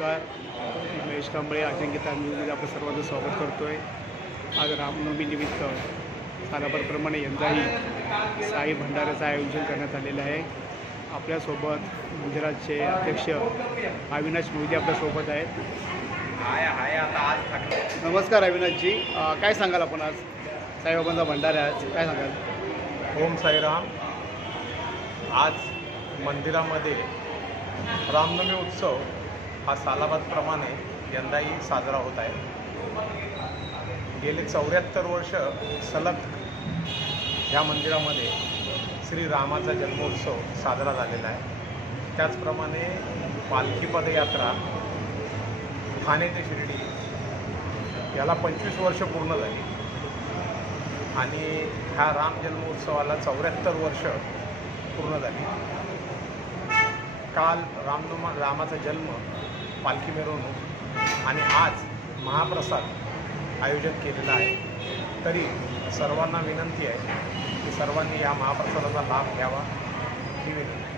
नमस्कार. मी महेश कांबळे अजिंक्यता न्यूजमध्ये आपलं सर्वांचं स्वागत करतो आहे. आज रामनवमीनिमित्त सालाबादप्रमाणे यंदाही साई भंडाऱ्याचं आयोजन करण्यात आलेलं आहे. आपल्यासोबत मंदिराचे अध्यक्ष अविनाश मोहिते आपल्यासोबत आहेत. नमस्कार अविनाशजी, काय सांगाल आपण आज साईबाबांचा भंडारा आहे, काय सांगाल? ओम साईराम. आज मंदिरामध्ये रामनवमी उत्सव हा सालाबादप्रमाणे यंदाही साजरा होत आहे. गेले 74 वर्ष सलग या मंदिरामध्ये श्रीरामाचा जन्मोत्सव साजरा झालेला आहे. त्याचप्रमाणे पालखी पदयात्रा ठाणे ते शिर्डी याला 25 वर्ष पूर्ण झाली आणि ह्या राम जन्मोत्सवाला 74 वर्ष पूर्ण झाली. काल रामाचा जन्म, पालखी मिरवणूक आणि आज महाप्रसाद आयोजन केलेलं आहे. तरी सर्वांना विनंती आहे की सर्वांनी या महाप्रसादाचा लाभ घ्यावा ही विनंती.